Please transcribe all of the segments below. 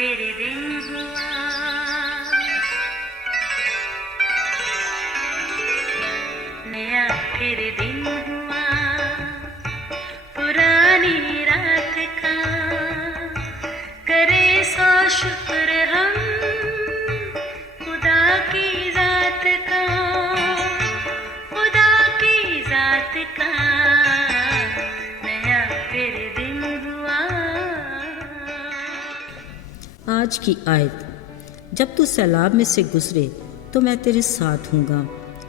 फिर दिन हुआ, नया फिर दिन हुआ, पुरानी रात का करे सौ शुक्र हम खुदा की जात का, खुदा की जात का, नया फिर दिन हुआ। आज की आयत, जब तू सैलाब में से गुजरे तो मैं तेरे साथ हूँगा,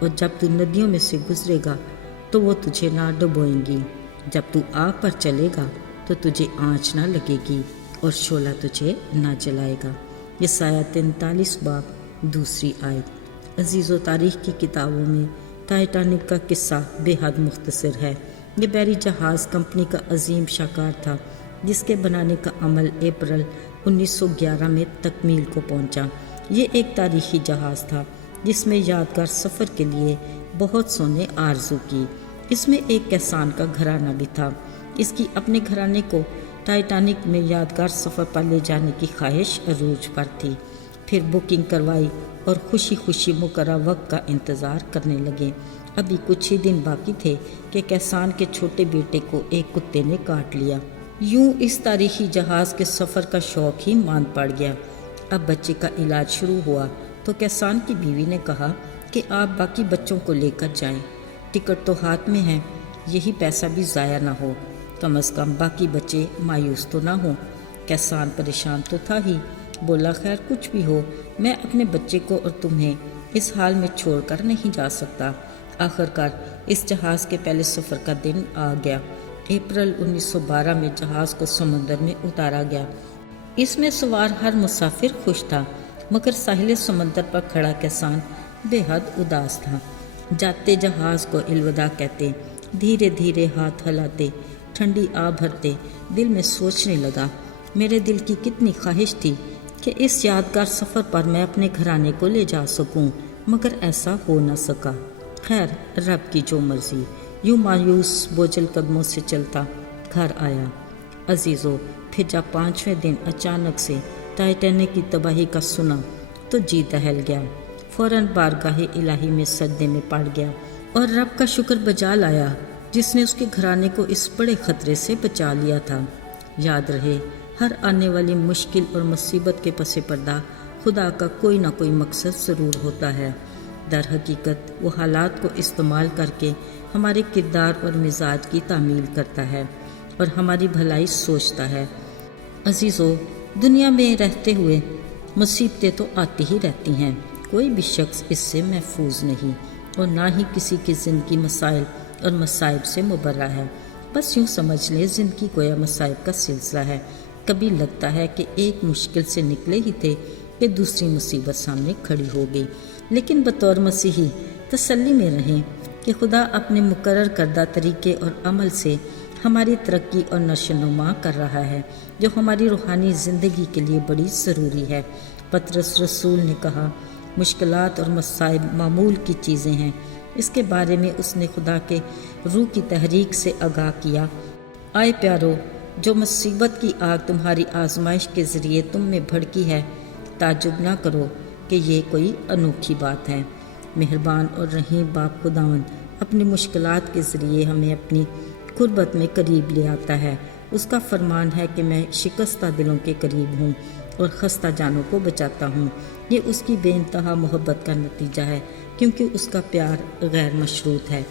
और जब तू नदियों में से गुजरेगा तो वो तुझे ना डुबोएंगी। जब तू आग पर चलेगा तो तुझे आँच ना लगेगी और शोला तुझे ना जलाएगा। यसाया 43 बाब 2 आयत। अजीज़ो, तारीख़ की किताबों में टाइटैनिक का किस्सा बेहद मुख्तसर है। ये बहरी जहाज़ कंपनी का अजीम शाहकार था, जिसके बनाने का अमल अप्रैल 1911 में तकमील को पहुंचा। ये एक तारीख़ी जहाज़ था जिसमें यादगार सफ़र के लिए बहुत सौ ने आरज़ू की। इसमें एक किसान का घराना भी था। इसकी अपने घराने को टाइटैनिक में यादगार सफ़र पर ले जाने की ख्वाहिश अरूज पर थी। फिर बुकिंग करवाई और खुशी खुशी मुकर्रर वक्त का इंतज़ार करने लगे। अभी कुछ ही दिन बाकी थे कि किसान के छोटे बेटे को एक कुत्ते ने काट लिया। यूं इस तारीखी जहाज़ के सफ़र का शौक ही मांद पड़ गया। अब बच्चे का इलाज शुरू हुआ तो किसान की बीवी ने कहा कि आप बाकी बच्चों को लेकर जाएं। टिकट तो हाथ में है, यही पैसा भी ज़ाया ना हो, कम अज़ कम बाकी बच्चे मायूस तो ना हो। किसान परेशान तो था ही, बोला खैर कुछ भी हो, मैं अपने बच्चे को और तुम्हें इस हाल में छोड़कर नहीं जा सकता। आखिरकार इस जहाज़ के पहले सफ़र का दिन आ गया। अप्रैल 1912 में जहाज़ को समुंदर में उतारा गया। इसमें सवार हर मुसाफिर खुश था, मगर साहिल समुंदर पर खड़ा किसान बेहद उदास था। जाते जहाज़ को अलविदा कहते, धीरे धीरे हाथ हिलाते, ठंडी आ भरते, दिल में सोचने लगा, मेरे दिल की कितनी ख्वाहिश थी कि इस यादगार सफ़र पर मैं अपने घराने को ले जा सकूं, मगर ऐसा हो न सका। खैर, रब की जो मर्ज़ी। यूं मायूस बोझल कदमों से चलता घर आया। अजीज़ों, फिर जब 5वें दिन अचानक से टाइटैनिक की तबाही का सुना तो जी दहल गया। फ़ौरन बारगाहे इलाही में सजदे में पड़ गया और रब का शुक्र बजा लाया जिसने उसके घराने को इस बड़े ख़तरे से बचा लिया था। याद रहे, हर आने वाली मुश्किल और मुसीबत के पसे पर्दा खुदा का कोई ना कोई मकसद ज़रूर होता है। दर हकीकत वो हालात को इस्तेमाल करके हमारे किरदार और मिजाज की तामील करता है और हमारी भलाई सोचता है। अजीज़ों, दुनिया में रहते हुए मुसीबतें तो आती ही रहती हैं, कोई भी शख्स इससे महफूज नहीं और ना ही किसी की ज़िंदगी मसाइल और मसाइब से मुबर्रा है। बस यूँ समझ लें, ज़िंदगी गोया मसाइब का सिलसिला है। कभी लगता है कि एक मुश्किल से निकले ही थे कि दूसरी मुसीबत सामने खड़ी हो गई, लेकिन बतौर मसीही तसल्ली में रहें कि खुदा अपने मुकर्रर करदा तरीके और अमल से हमारी तरक्की और नशोनुमा कर रहा है, जो हमारी रूहानी ज़िंदगी के लिए बड़ी ज़रूरी है। पतरस रसूल ने कहा, मुश्किलात और मसाइब मामूल की चीज़ें हैं। इसके बारे में उसने खुदा के रूह की तहरीक से आगाह किया, आए प्यारो, जो मुसीबत की आग तुम्हारी आजमाइश के ज़रिए तुम में भड़की है, ताज्जुब ना करो कि ये कोई अनोखी बात है। मेहरबान और रहीम बाप खुदावंद अपनी मुश्किलात के ज़रिए हमें अपनी कुर्बत में करीब ले आता है। उसका फरमान है कि मैं शिकस्ता दिलों के करीब हूँ और खस्ता जानों को बचाता हूँ। ये उसकी बेइंतहा मोहब्बत का नतीजा है, क्योंकि उसका प्यार गैर मशरूत है।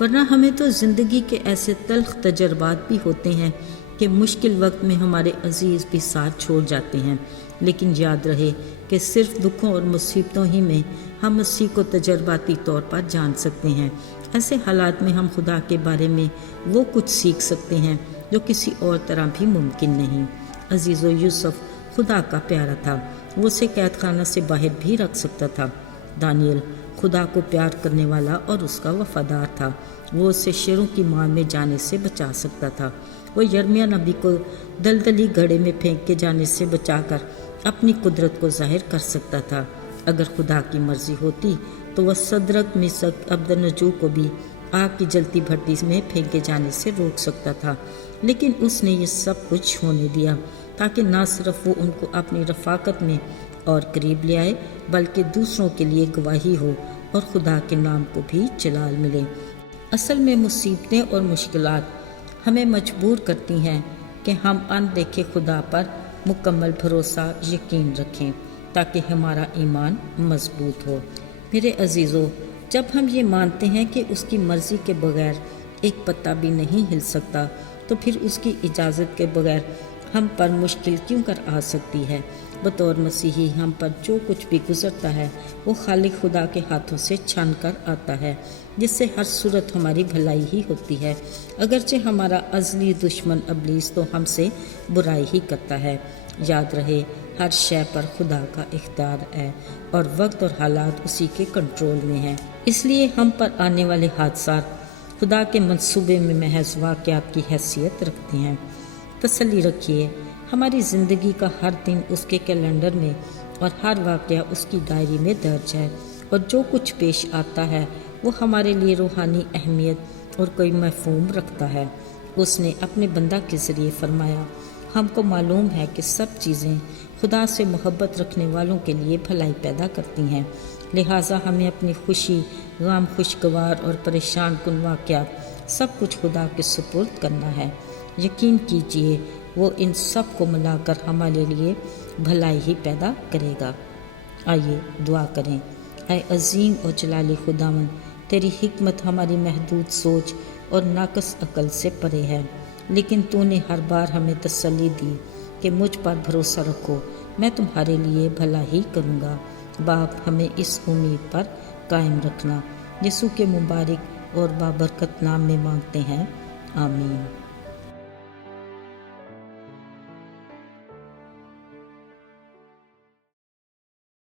वरना हमें तो ज़िंदगी के ऐसे तल्ख तजर्बात भी होते हैं कि मुश्किल वक्त में हमारे अजीज़ भी साथ छोड़ जाते हैं, लेकिन याद रहे कि सिर्फ दुखों और मुसीबतों ही में हम मसीह को तजर्बाती तौर पर जान सकते हैं। ऐसे हालात में हम खुदा के बारे में वो कुछ सीख सकते हैं जो किसी और तरह भी मुमकिन नहीं। अजीज़ो, यूसुफ खुदा का प्यारा था, वो उसे कैद खाना से बाहर भी रख सकता था। दानियल खुदा को प्यार करने वाला और उसका वफादार था, वो उसे शेरों की मार में जाने से बचा सकता था। वो यर्मिया नबी को दलदली घड़े में फेंक के जाने से बचाकर अपनी कुदरत को जाहिर कर सकता था। अगर खुदा की मर्जी होती तो वह सदरक मिसक अब्दनजू को भी आग की जलती भट्टी में फेंके जाने से रोक सकता था, लेकिन उसने ये सब कुछ होने दिया। تاکہ نہ صرف وہ ان کو اپنی رفاقت میں اور قریب لے آئے بلکہ دوسروں کے لیے گواہی ہو اور خدا کے نام کو بھی جلال ملے۔ اصل میں مصیبتیں اور مشکلات ہمیں مجبور کرتی ہیں کہ ہم اندیکھے خدا پر مکمل بھروسہ یقین رکھیں تاکہ ہمارا ایمان مضبوط ہو۔ میرے عزیزو، جب ہم یہ مانتے ہیں کہ اس کی مرضی کے بغیر ایک پتا بھی نہیں ہل سکتا تو پھر اس کی اجازت کے بغیر ہم پر مشکل کیوں کر آ سکتی ہے؟ بطور مسیحی ہم پر جو کچھ بھی گزرتا ہے وہ خالق خدا کے ہاتھوں سے چھن کر آتا ہے، جس سے ہر صورت ہماری بھلائی ہی ہوتی ہے، اگرچہ ہمارا ازلی دشمن ابلیس تو ہم سے برائی ہی کرتا ہے۔ یاد رہے، ہر شے پر خدا کا اختیار ہے اور وقت اور حالات اسی کے کنٹرول میں ہیں، اس لیے ہم پر آنے والے حادثات خدا کے منصوبے میں محض واقعات کی حیثیت رکھتے ہیں۔ تسلی رکھیے، ہماری زندگی کا ہر دن اس کے کیلنڈر میں اور ہر واقعہ اس کی ڈائری میں درج ہے، اور جو کچھ پیش آتا ہے وہ ہمارے لیے روحانی اہمیت اور کوئی مفہوم رکھتا ہے۔ اس نے اپنے بندہ کے ذریعے فرمایا، ہم کو معلوم ہے کہ سب چیزیں خدا سے محبت رکھنے والوں کے لیے بھلائی پیدا کرتی ہیں، لہٰذا ہمیں اپنی خوشی، غم، خوشگوار اور پریشان کن واقعات سب کچھ خدا کے سپرد کرنا ہے۔ یقین کیجئے وہ ان سب کو ملا کر ہمارے لیے بھلائی ہی پیدا کرے گا۔ آئیے دعا کریں۔ اے عظیم اور جلالی خداوند، تیری حکمت ہماری محدود سوچ اور ناقص عقل سے پرے ہے، لیکن تو نے ہر بار ہمیں تسلی دی کہ مجھ پر بھروسہ رکھو، میں تمہارے لیے بھلا ہی کروں گا۔ باپ، ہمیں اس امید پر قائم رکھنا۔ یسوع کے مبارک اور بابرکت نام میں مانگتے ہیں، آمین۔